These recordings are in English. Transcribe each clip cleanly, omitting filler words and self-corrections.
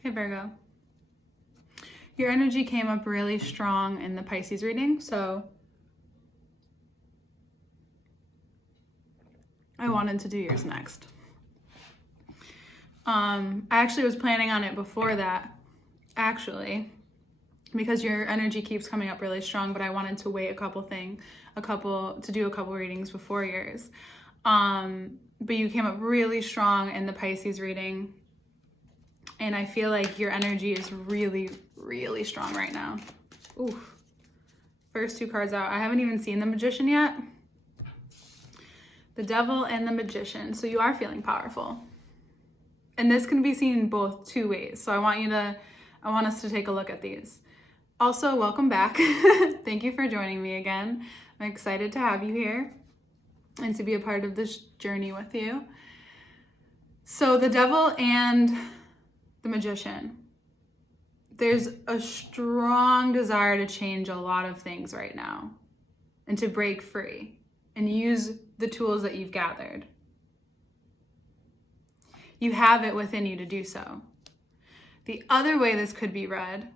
Hey Virgo. Your energy came up really strong in the Pisces reading, so I wanted to do yours next. I actually was planning on it before that, because your energy keeps coming up really strong, but I wanted to wait to do a couple readings before yours. But you came up really strong in the Pisces reading, and I feel like your energy is really, really strong right now. Ooh. First two cards out. I haven't even seen the Magician yet. The Devil and the Magician. So you are feeling powerful. And this can be seen both two ways. So I want us to take a look at these. Also, welcome back. Thank you for joining me again. I'm excited to have you here and to be a part of this journey with you. So the Devil and the Magician. There's a strong desire to change a lot of things right now and to break free and use the tools that you've gathered. You have it within you to do so. The other way this could be read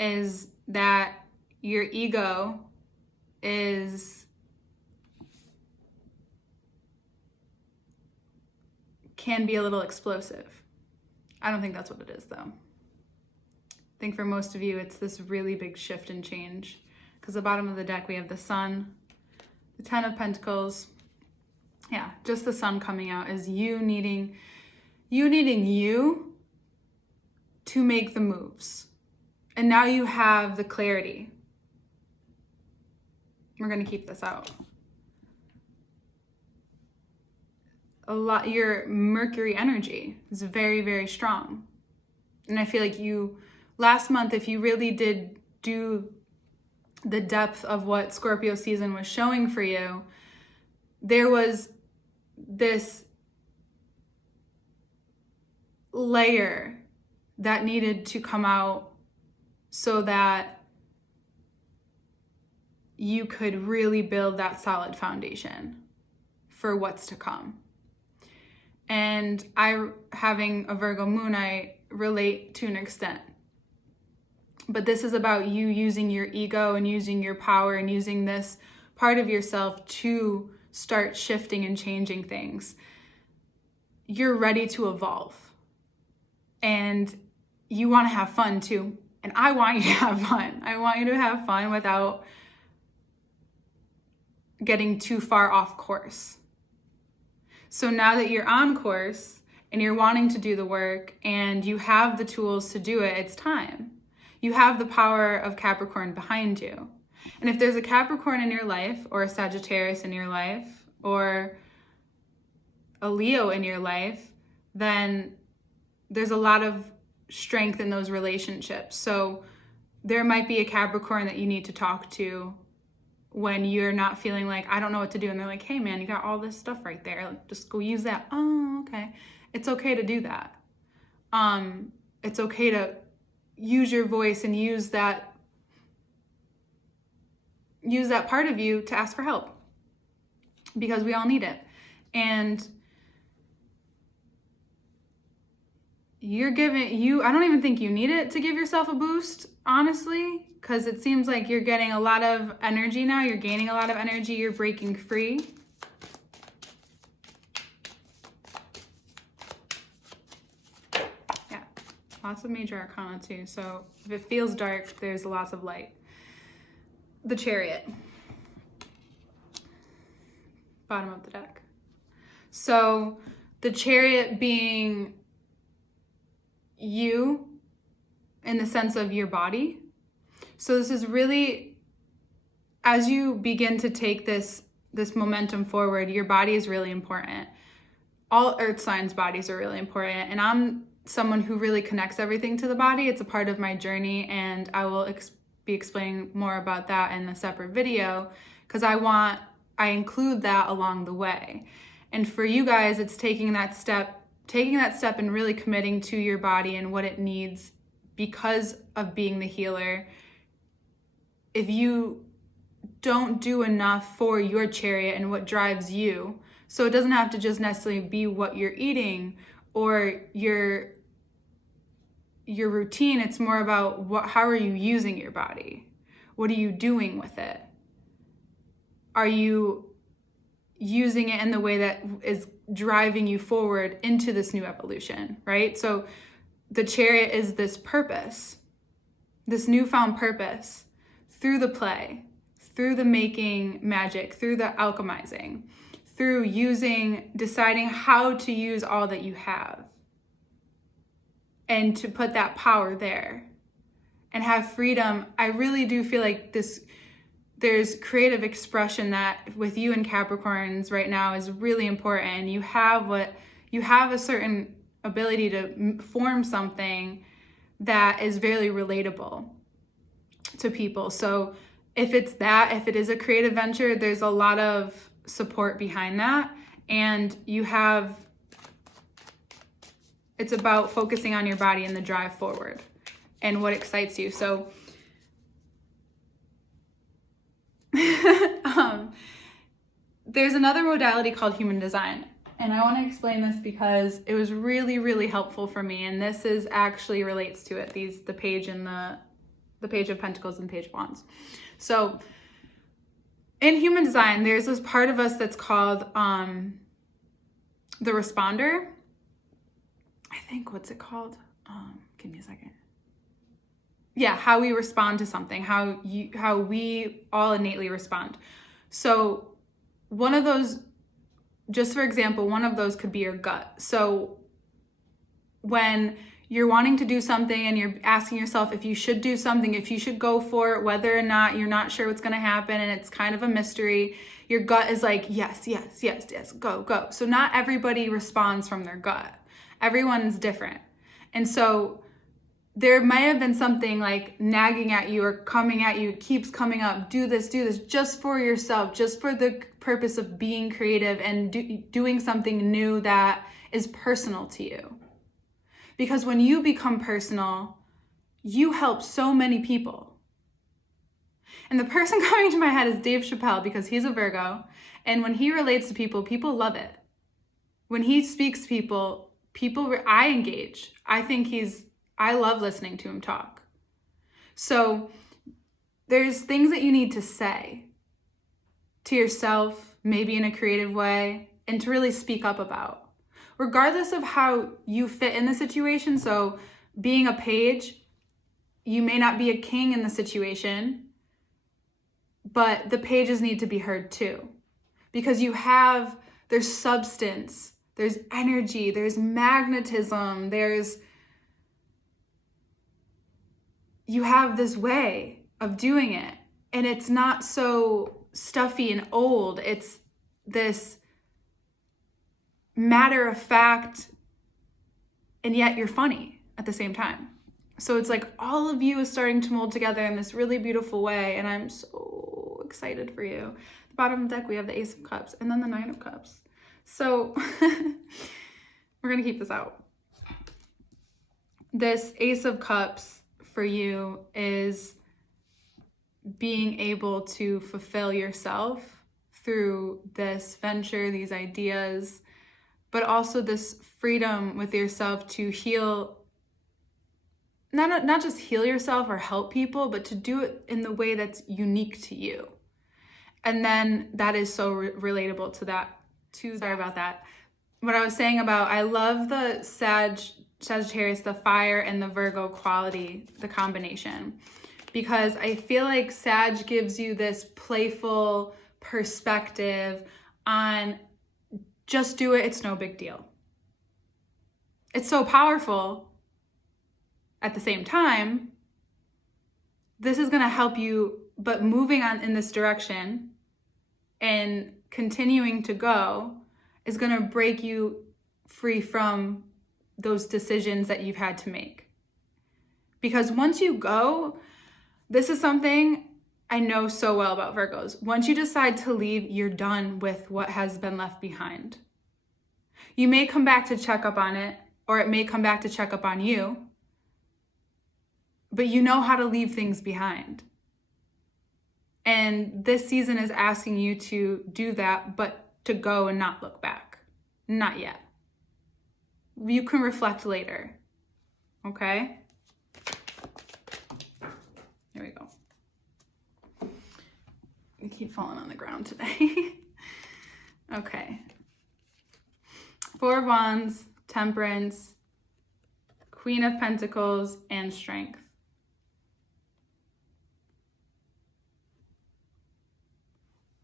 is that your ego can be a little explosive. I don't think that's what it is though. I think for most of you, it's this really big shift and change. Because the bottom of the deck, we have the Sun, the Ten of Pentacles. Yeah, just the Sun coming out is you needing you to make the moves. And now you have the clarity. We're going to keep this out. Your Mercury energy is very, very strong. And I feel like last month, if you really did do the depth of what Scorpio season was showing for you, there was this layer that needed to come out so that you could really build that solid foundation for what's to come. And having a Virgo moon, I relate to an extent. But this is about you using your ego and using your power and using this part of yourself to start shifting and changing things. You're ready to evolve. And you want to have fun too. And I want you to have fun. I want you to have fun without getting too far off course. So now that you're on course and you're wanting to do the work and you have the tools to do it, it's time. You have the power of Capricorn behind you. And if there's a Capricorn in your life or a Sagittarius in your life or a Leo in your life, then there's a lot of strength in those relationships. So there might be a Capricorn that you need to talk to when you're not feeling like, I don't know what to do. And they're like, hey man, you got all this stuff right there. Like, just go use that. Oh, okay. It's okay to do that. It's okay to use your voice and use that part of you to ask for help, because we all need it. And I don't even think you need it to give yourself a boost, honestly, because it seems like you're getting a lot of energy now. You're gaining a lot of energy. You're breaking free. Yeah, lots of major arcana too. So if it feels dark, there's lots of light. The Chariot. Bottom of the deck. So the Chariot being you in the sense of your body. So this is really, as you begin to take this momentum forward, your body is really important. All earth signs' bodies are really important. And I'm someone who really connects everything to the body. It's a part of my journey, and I will be explaining more about that in a separate video, because I include that along the way. And for you guys, it's taking that step and really committing to your body and what it needs because of being the healer. If you don't do enough for your Chariot and what drives you, so it doesn't have to just necessarily be what you're eating or your your routine, it's more about how are you using your body? What are you doing with it? Are you using it in the way that is driving you forward into this new evolution, right? So the Chariot is this purpose, this newfound purpose through the play, through the making magic, through the alchemizing, through deciding how to use all that you have and to put that power there and have freedom. I really do feel like there's creative expression that with you and Capricorns right now is really important. You have a certain ability to form something that is very relatable to people. So if it is a creative venture, there's a lot of support behind that. And it's about focusing on your body and the drive forward and what excites you. So there's another modality called human design. And I want to explain this because it was really, really helpful for me. And this actually relates to it. The page and the Page of Pentacles and Page of Wands. So in human design, there's this part of us that's called the responder. I think, what's it called? Give me a second. Yeah, how we respond to something, how we all innately respond. So one of those, just for example, one of those could be your gut. So when you're wanting to do something and you're asking yourself if you should do something, if you should go for it, whether or not you're not sure what's going to happen and it's kind of a mystery, your gut is like, yes, yes, yes, yes, go, go. So not everybody responds from their gut. Everyone's different. And so there might have been something like nagging at you or coming at you, keeps coming up, do this, just for yourself, just for the purpose of being creative and doing something new that is personal to you. Because when you become personal, you help so many people. And the person coming to my head is Dave Chappelle, because he's a Virgo. And when he relates to people, people love it. When he speaks to people, I engage. I love listening to him talk. So there's things that you need to say to yourself, maybe in a creative way, and to really speak up about, regardless of how you fit in the situation. So being a page, you may not be a king in the situation, but the pages need to be heard too, because there's substance, there's energy, there's magnetism, you have this way of doing it, and it's not so stuffy and old. It's this matter of fact, and yet you're funny at the same time. So it's like all of you is starting to mold together in this really beautiful way, and I'm so excited for you. At the bottom of the deck, we have the Ace of Cups and then the Nine of Cups. So we're gonna keep this out. This Ace of Cups for you is being able to fulfill yourself through this venture, these ideas, but also this freedom with yourself to heal, not just heal yourself or help people, but to do it in the way that's unique to you. And then that is so relatable to that too. Sorry about that. What I was saying about, I love the Sagittarius, the fire and the Virgo quality, the combination, because I feel like Sag gives you this playful perspective on just do it, it's no big deal. It's so powerful. At the same time, this is going to help you, but moving on in this direction and continuing to go is going to break you free from those decisions that you've had to make. Because once you go, this is something I know so well about Virgos. Once you decide to leave, you're done with what has been left behind. You may come back to check up on it, or it may come back to check up on you, but you know how to leave things behind. And this season is asking you to do that, but to go and not look back. Not yet. You can reflect later, okay? Here we go. I keep falling on the ground today. Okay. 4 of Wands, Temperance, Queen of Pentacles, and Strength.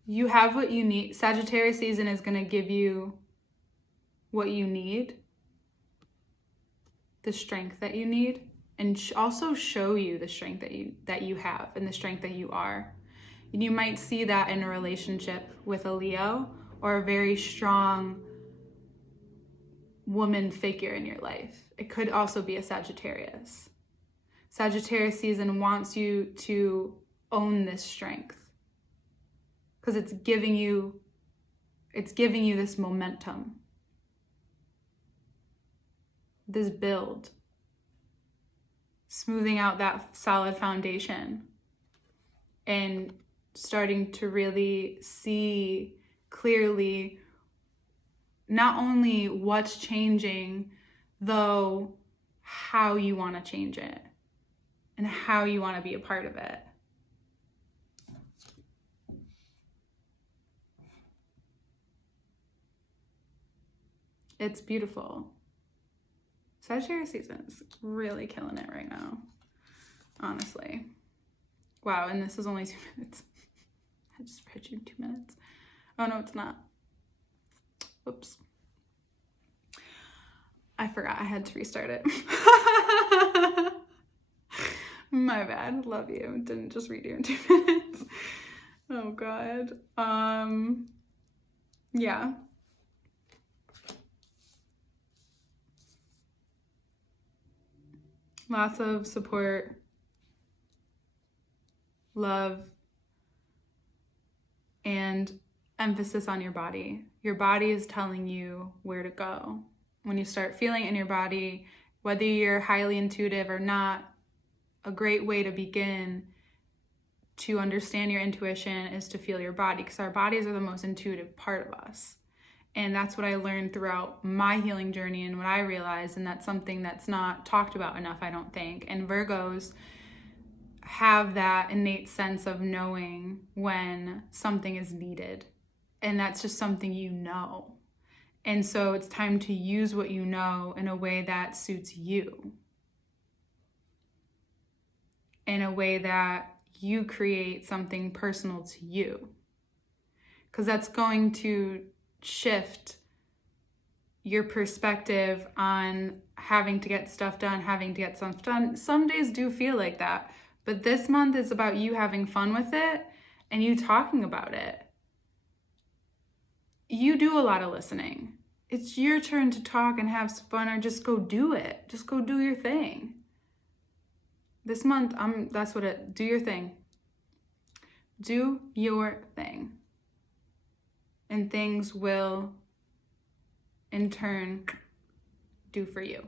You have what you need. Sagittarius season is going to give you what you need, the strength that you need, and also show you the strength that you have and the strength that you are. And you might see that in a relationship with a Leo or a very strong woman figure in your life. It could also be a Sagittarius. Sagittarius season wants you to own this strength because it's giving you this momentum, this build, smoothing out that solid foundation and starting to really see clearly not only what's changing, though how you want to change it and how you want to be a part of it. It's beautiful. Sagittarius season is really killing it right now, honestly. Wow, and this is only 2 minutes. I just read you 2 minutes. Oh no, it's not. Oops. I forgot I had to restart it. My bad. Love you. Didn't just read you in 2 minutes. Oh God. Yeah. Lots of support, love, and emphasis on your body. Your body is telling you where to go. When you start feeling it in your body, whether you're highly intuitive or not, a great way to begin to understand your intuition is to feel your body, because our bodies are the most intuitive part of us. And that's what I learned throughout my healing journey and what I realized, and that's something that's not talked about enough, I don't think. And Virgos have that innate sense of knowing when something is needed. And that's just something you know. And so it's time to use what you know in a way that suits you. In a way that you create something personal to you. Because that's going to shift your perspective on having to get stuff done, having to get stuff done. Some days do feel like that, but this month is about you having fun with it and you talking about it. You do a lot of listening. It's your turn to talk and have some fun, or just go do it. Just go do your thing. This month, do your thing. Do your thing. And things will, in turn, do for you.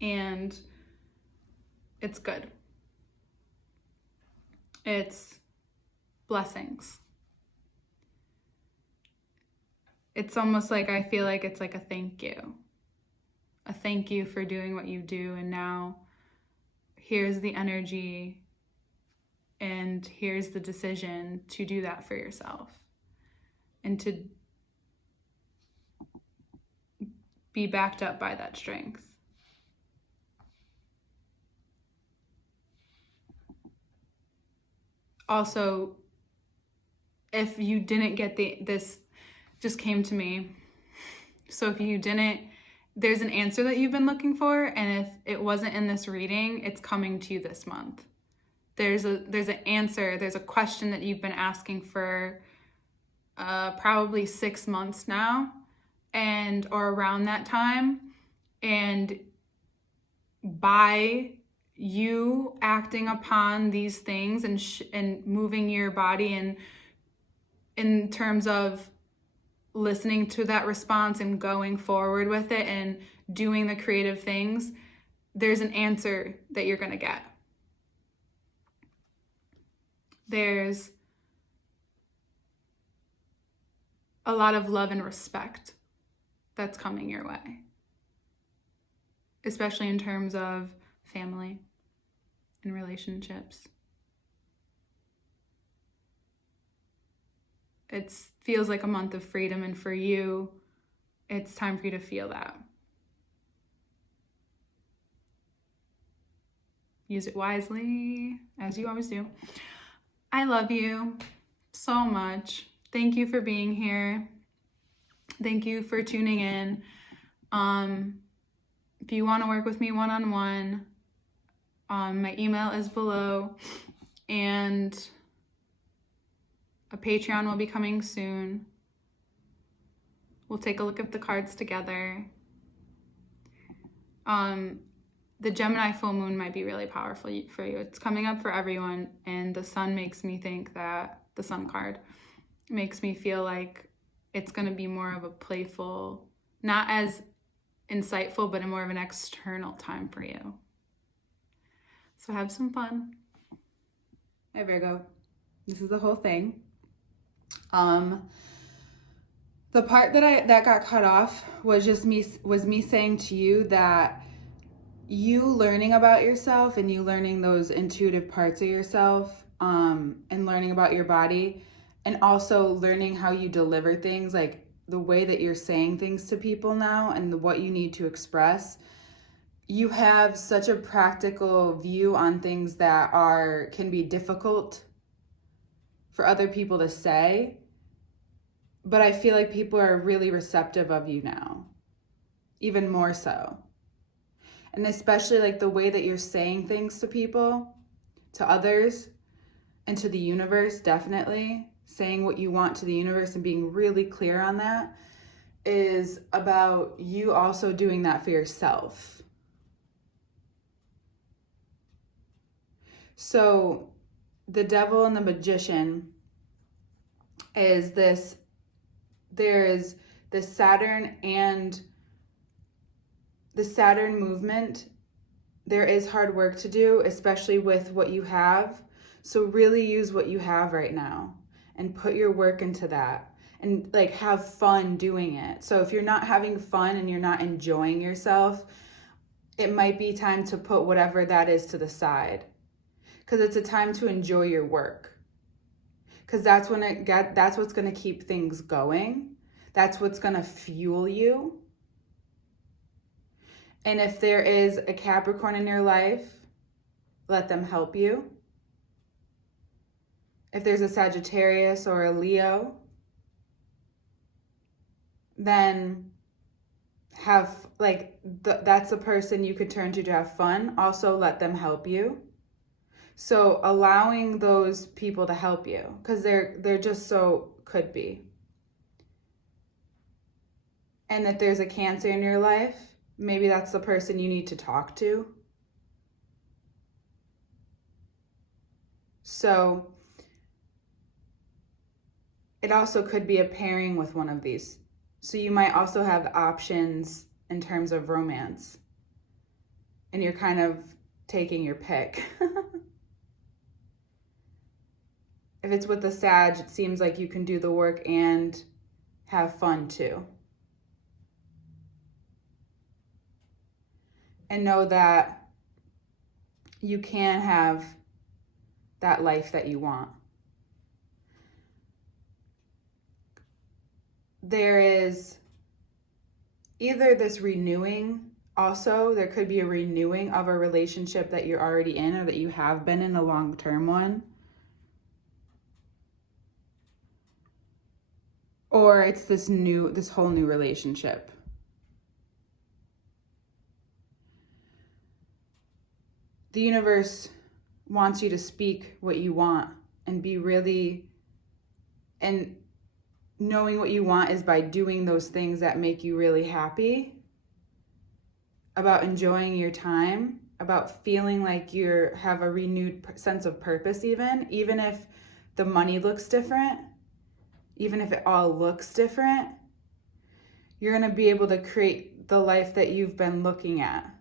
And it's good. It's blessings. It's almost like I feel like it's like a thank you. A thank you for doing what you do, and now here's the energy and here's the decision to do that for yourself. And to be backed up by that strength. Also, if you didn't get this just came to me. So if you didn't, there's an answer that you've been looking for, and if it wasn't in this reading, it's coming to you this month. There's an answer, there's a question that you've been asking for probably 6 months now, or around that time, and by you acting upon these things and moving your body and in terms of listening to that response and going forward with it and doing the creative things, there's an answer that you're going to get. There's a lot of love and respect that's coming your way, especially in terms of family in relationships. It feels like a month of freedom, and for you, it's time for you to feel that. Use it wisely, as you always do. I love you so much. Thank you for being here. Thank you for tuning in. If you want to work with me one-on-one, my email is below, and a Patreon will be coming soon. We'll take a look at the cards together. The Gemini full moon might be really powerful for you. It's coming up for everyone, and the sun makes me think that, the sun card makes me feel like it's going to be more of a playful, not as insightful, but more of an external time for you. So have some fun. Hi Virgo, this is the whole thing. The part that got cut off was just me saying to you that you learning about yourself and you learning those intuitive parts of yourself, and learning about your body, and also learning how you deliver things, like the way that you're saying things to people now and what you need to express. You have such a practical view on things that can be difficult for other people to say, but I feel like people are really receptive of you now, even more so. And especially like the way that you're saying things to people, to others, and to the universe, definitely. Saying what you want to the universe and being really clear on that is about you also doing that for yourself. So the devil and the magician is this, there is the Saturn and the Saturn movement. There is hard work to do, especially with what you have. So really use what you have right now and put your work into that and like have fun doing it. So if you're not having fun and you're not enjoying yourself, it might be time to put whatever that is to the side, because it's a time to enjoy your work. Because that's what's going to keep things going. That's what's going to fuel you. And if there is a Capricorn in your life, let them help you. If there's a Sagittarius or a Leo, then that's a person you could turn to have fun. Also let them help you. So allowing those people to help you, because they're just so could be. And if there's a Cancer in your life, maybe that's the person you need to talk to. So it also could be a pairing with one of these. So you might also have options in terms of romance. And you're kind of taking your pick. If it's with the Sag, it seems like you can do the work and have fun too. And know that you can have that life that you want. There is either this renewing, also there could be a renewing of a relationship that you're already in or that you have been in, a long-term one. Or it's this whole new relationship. The universe wants you to speak what you want and be really, and knowing what you want is by doing those things that make you really happy, about enjoying your time, about feeling like you have a renewed sense of purpose, even if the money looks different, even if it all looks different, you're going to be able to create the life that you've been looking at.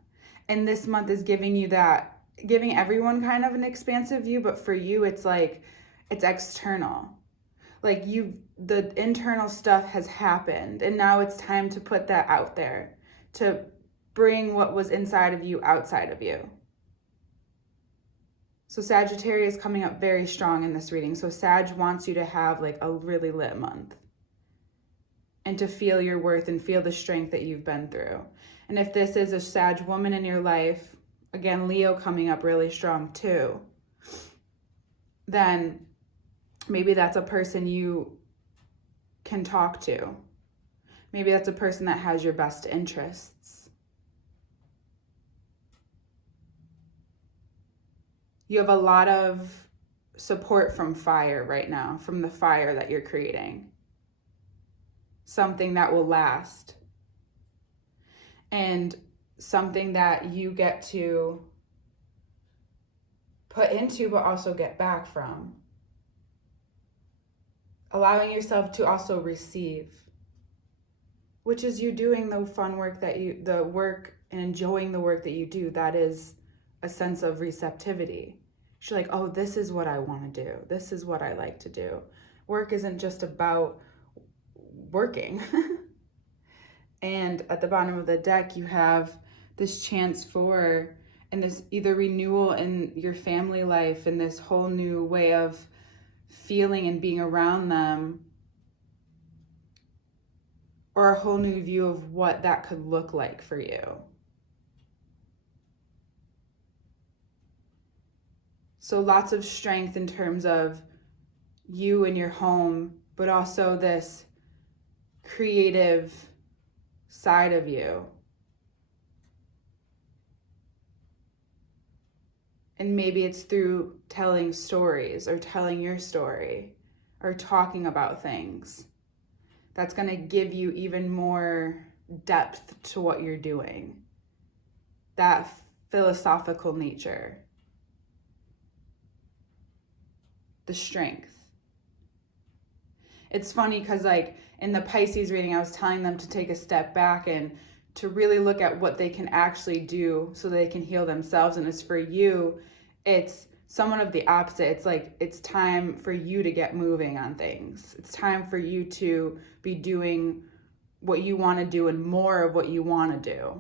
And this month is giving you that, giving everyone kind of an expansive view, but for you, it's like, it's external. Like the internal stuff has happened, and now it's time to put that out there, to bring what was inside of you outside of you. So Sagittarius coming up very strong in this reading. So Sag wants you to have like a really lit month and to feel your worth and feel the strength that you've been through. And if this is a Sag woman in your life, again, Leo coming up really strong too, then maybe that's a person you can talk to. Maybe that's a person that has your best interests. You have a lot of support from fire right now, from the fire that you're creating. Something that will last. And something that you get to put into, but also get back from. Allowing yourself to also receive, which is you doing the fun work the work and enjoying the work that you do. That is a sense of receptivity. You're like, oh, this is what I want to do. This is what I like to do. Work isn't just about working. And at the bottom of the deck, you have this chance for, and this either renewal in your family life and this whole new way of feeling and being around them, or a whole new view of what that could look like for you. So lots of strength in terms of you and your home, but also this creative side of you. And maybe it's through telling stories or telling your story or talking about things. That's going to give you even more depth to what you're doing. That philosophical nature. The strength. It's funny because like in the Pisces reading, I was telling them to take a step back and to really look at what they can actually do so they can heal themselves. And as for you, it's somewhat of the opposite. It's like, it's time for you to get moving on things. It's time for you to be doing what you want to do and more of what you want to do.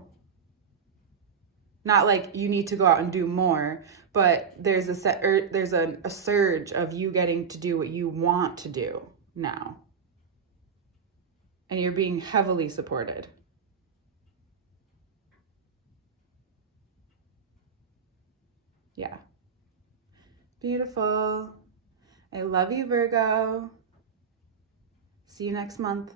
Not like you need to go out and do more, but there's a surge of you getting to do what you want to do now. And you're being heavily supported. Yeah. Beautiful. I love you, Virgo. See you next month.